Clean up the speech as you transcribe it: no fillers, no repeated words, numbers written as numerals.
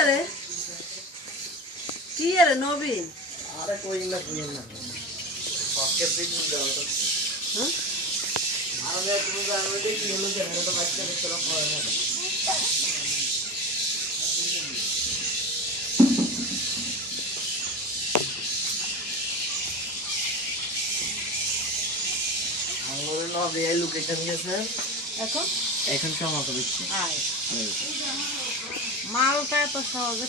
আরে কি আরে নবীন আরে কই না পকে পিট দাও তো হ্যাঁ আরে তুমি জানো দেখি হলো যে এটা তো বাচ্চা দেখতে পারে না আমার নবী এই লোকেশন গেছে এখন সময় করছি মালটা তো সহজে